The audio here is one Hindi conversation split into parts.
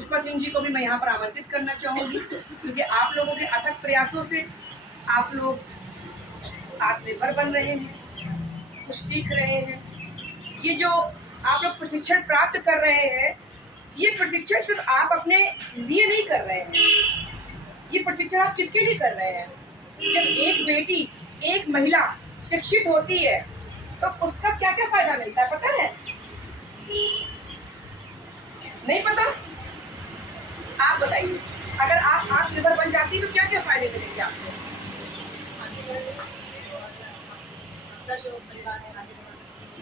पुष्पा सिंह जी को भी मैं यहाँ पर आमंत्रित करना चाहूँगी, क्योंकि आप लोगों के अथक प्रयासों से आप लोग आत्मनिर्भर बन रहे हैं, कुछ सीख रहे हैं। ये जो आप लोग प्रशिक्षण प्राप्त कर रहे हैं, ये प्रशिक्षण सिर्फ आप अपने लिए नहीं कर रहे हैं, ये प्रशिक्षण आप किसके लिए कर रहे हैं? जब एक बेटी, एक महिला शिक्षित होती है तो उसका क्या क्या फायदा मिलता है पता है? नहीं पता? आप बताइए, अगर आप आत्मनिर्भर बन जाती तो क्या क्या फायदे मिलेंगे आपको?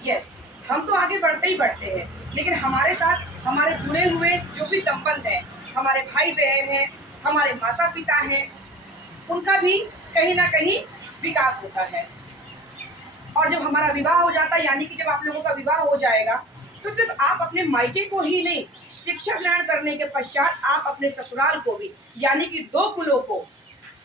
यस, हम तो आगे बढ़ते ही बढ़ते हैं, लेकिन हमारे साथ हमारे जुड़े हुए जो भी संबंध है, हमारे भाई बहन हैं, हमारे माता पिता हैं, उनका भी कहीं ना कहीं विकास होता है। और जब हमारा विवाह हो जाता है, यानी कि जब आप लोगों का विवाह हो जाएगा, तो सिर्फ आप अपने मायके को ही नहीं, शिक्षा ग्रहण करने के पश्चात आप अपने ससुराल को भी, यानी कि 2 कुलों को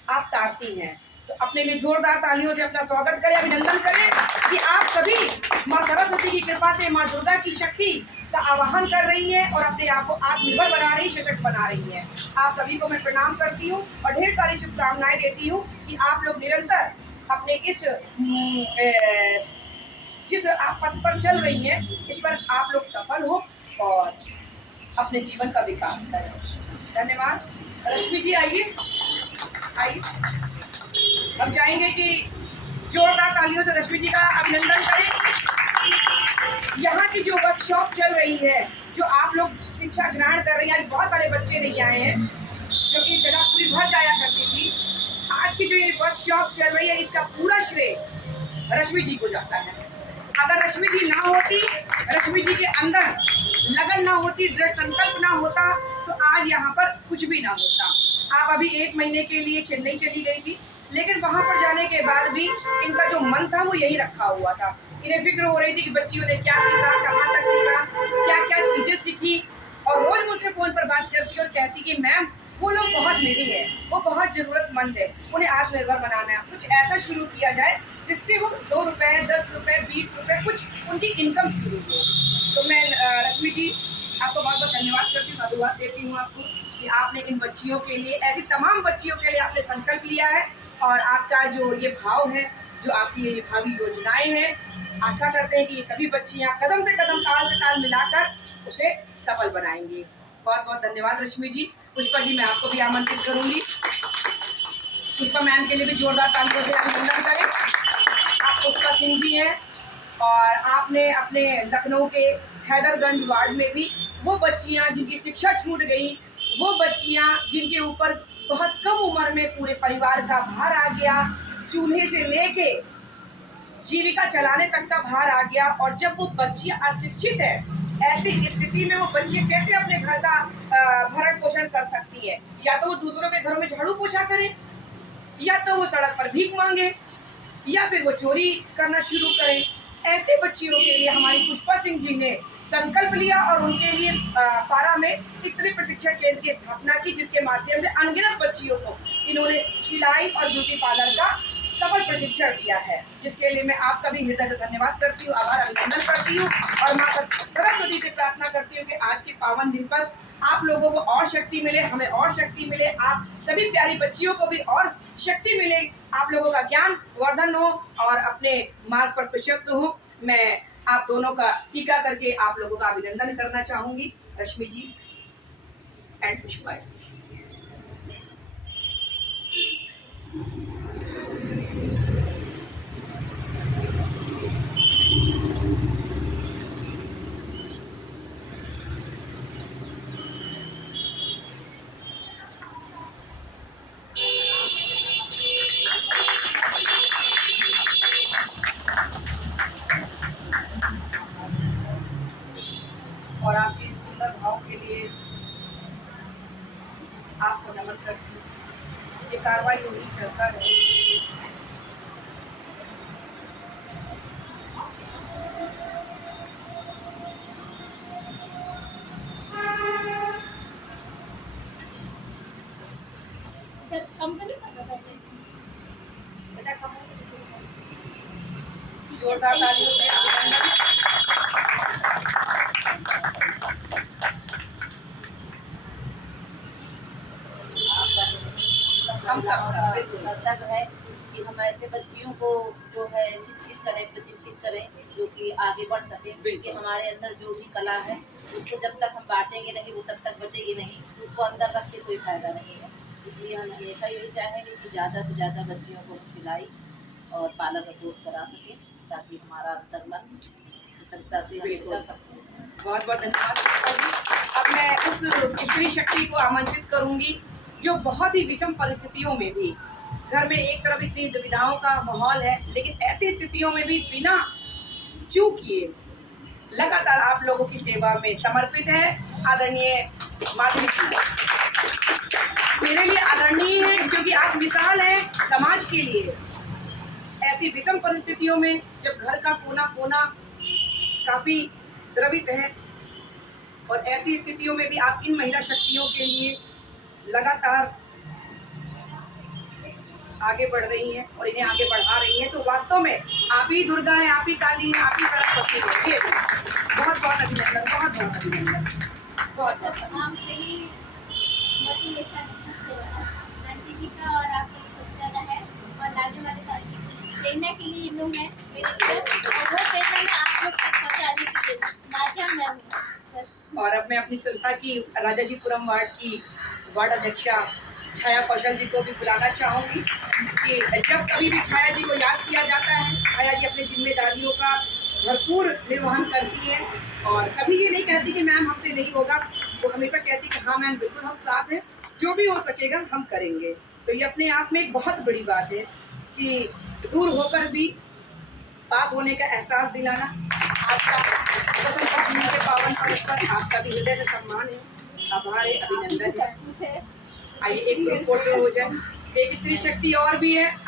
आप तारती हैं। तो अपने लिए जोरदार तालियों से अपना स्वागत करें, अभिनंदन करें कि आप सभी माँ सरस्वती की कृपा से, माँ दुर्गा की शक्ति का आवाहन कर रही हैं और अपने आप को आत्मनिर्भर बना रही, सशक्त बना रही हैं। आप सभी को मैं प्रणाम करती हूँ और ढेर सारी शुभकामनाएं देती हूँ कि आप लोग निरंतर अपने इस जिस आप पथ पर चल रही हैं, इस पर आप लोग सफल हो और अपने जीवन का विकास करें। धन्यवाद। रश्मि जी आइए, आइए। हम चाहेंगे कि जोरदार तालियों से रश्मि जी का अभिनंदन करें। यहाँ की जो वर्कशॉप चल रही है, जो आप लोग शिक्षा ग्रहण कर रही हैं, आज बहुत सारे बच्चे नहीं आए हैं, जो कि जगह पूरी भर जाया करती थी। आज की जो ये वर्कशॉप चल रही है, इसका पूरा श्रेय रश्मि जी को जाता है। अगर रश्मि जी ना होती, रश्मि जी के अंदर लगन ना होती, दृढ़ संकल्प ना होता, तो आज यहाँ पर कुछ भी ना होता। आप अभी 1 महीने के लिए चेन्नई चली गई थी, लेकिन वहाँ पर जाने के बाद भी इनका जो मन था वो यही रखा हुआ था। इन्हें फिक्र हो रही थी कि बच्चियों ने क्या सीखा, कहाँ तक सीखा, क्या क्या चीज़ें सीखी, और रोज मुझसे फ़ोन पर बात करती और कहती कि मैम वो लोग बहुत निडी है, वो बहुत ज़रूरतमंद है, उन्हें आत्मनिर्भर बनाना है। कुछ ऐसा शुरू किया जाए जिससे वो 2 रुपये, 10 रुपये, 20 रुपये कुछ उनकी इनकम शुरू हो। तो मैं रश्मि जी आपको बहुत बहुत धन्यवाद करती हूँ, धन्यवाद देती हूँ आपको कि आपने इन बच्चियों के लिए, ऐसी तमाम बच्चियों के लिए आपने संकल्प लिया है, और आपका जो ये भाव है, जो आपकी ये भावी योजनाएं हैं, आशा करते हैं कि ये सभी बच्चियाँ कदम से कदम, ताल से ताल मिलाकर उसे सफल बनाएंगी। बहुत बहुत धन्यवाद रश्मि जी। पुष्पा जी, मैं आपको भी आमंत्रित करूंगी। पुष्पा मैम के लिए भी जोरदार तालियों से अभिनंदन करें। आप पुष्पा सिंह जी हैं और आपने अपने लखनऊ के हैदरगंज वार्ड में भी वो बच्चियां जिनकी शिक्षा छूट गई, वो बच्चियां जिनके ऊपर बहुत कम उम्र में पूरे परिवार का भार आ गया, चूल्हे से लेके जीविका चलाने तक का भार आ गया, और जब वो बच्चियां अशिक्षित है, ऐसी स्थिति में वो बच्चियां कैसे अपने घर का भरण पोषण कर सकती है? या तो वो दूसरों के घरों में झाड़ू पोछा करे, या तो वो सड़क पर भीख मांगे, या फिर वो चोरी करना शुरू करें। ऐसे बच्चियों के लिए हमारी पुष्पा सिंह जी ने संकल्प लिया और उनके लिए पारा में इतने प्रशिक्षण केंद्र की स्थापना की, जिसके माध्यम से अनगिनत बच्चियों को इन्होंने सिलाई और ब्यूटी पार्लर का सफल प्रशिक्षण दिया है, जिसके लिए मैं आपका भी हृदय से धन्यवाद करती हूँ, आभार अभिनंदन करती हूँ, और माता सरस्वती से प्रार्थना करती हूँ कि आज के पावन दिन पर आप लोगों को और शक्ति मिले, हमें और शक्ति मिले, आप सभी प्यारी बच्चियों को भी और शक्ति मिले, आप लोगों का ज्ञान वर्धन हो और अपने मार्ग पर प्रशस्त हो। मैं आप दोनों का टीका करके आप लोगों का अभिनंदन करना चाहूंगी, रश्मि जी एंड पुष्पा। और आपके सुंदर भाव के लिए आपको नमन करती हूँ। ये कार्रवाई होगी चलता है। जोरदार तालियों से अभिनंदन। हम सब महिलाओं का बिल्कुल। कर्तव्य है कि हम ऐसे बच्चियों को जो है शिक्षित करें, प्रशिक्षित करें, जो कि आगे बढ़ सकें, क्योंकि बिल्कुल। हमारे अंदर जो भी कला है उसको जब तक हम बांटेंगे नहीं, वो तब तक बटेगी नहीं, उसको अंदर रख के कोई फायदा नहीं है। इसलिए हम हमेशा यही चाहेंगे कि ज़्यादा से ज़्यादा बच्चियों को हम सिलाई और पार्लर का कोर्स करा सकें, ताकि हमारा अंतर मन प्रसन्नता से बिल्कुल। हमेशा बहुत बहुत धन्यवाद पुष्पा जी। अब मैं उस स्त्री शक्ति को आमंत्रित करूंगी जो बहुत ही विषम परिस्थितियों में भी, घर में एक तरफ इतनी दुविधाओं का माहौल है, लेकिन ऐसी स्थितियों में भी बिना चूक किए लगातार आप लोगों की सेवा में समर्पित है। आदरणीय माधवी जी, मेरे लिए आदरणीय है क्योंकि आप मिसाल हैं समाज के लिए। ऐसी विषम परिस्थितियों में जब घर का कोना कोना काफी द्रवित है, और ऐसी स्थितियों में भी आप इन महिला शक्तियों के लिए लगातार आगे बढ़ रही हैं और इन्हें आगे बढ़ा रही हैं, तो वास्तव में आप ही दुर्गा हैं, आप ही काली हैं, आप ही सरस्वती हैं। ये बहुत बहुत अभिनंदन, बहुत बहुत अभिनंदन, बहुत बहुत आपसे ही मोटिवेशन आंटी जी का और आपका भी सबसे ज़्यादा है, और आगे वाले साथी प्रेरणा के लिए लोग हैं मेरे लिए, और वो प्रेरणा में आप लोग तक पहुँचाने के लिए माध्यम मैं हूँ बस। और अब मैं अपनी संस्था की राजाजीपुरम वार्ड की वार्ड अध्यक्षा छाया कौशल जी को भी बुलाना चाहूँगी कि जब कभी भी छाया जी को याद किया जाता है, छाया जी अपनी जिम्मेदारियों का भरपूर निर्वहन करती है और कभी ये नहीं कहती कि मैम हमसे नहीं होगा, वो हमेशा कहती कि हाँ मैम बिल्कुल हम साथ हैं, जो भी हो सकेगा हम करेंगे। तो ये अपने आप में एक बहुत बड़ी बात है कि दूर होकर भी पास होने का एहसास दिलाना। आपका स्वतंत्रता दिवस के पावन पर्व पर आपका भी हृदय से सम्मान है, आभार है, अभिनंदन है। आइए एक ग्रुप फोटो हो जाए। एक स्त्री शक्ति और भी है।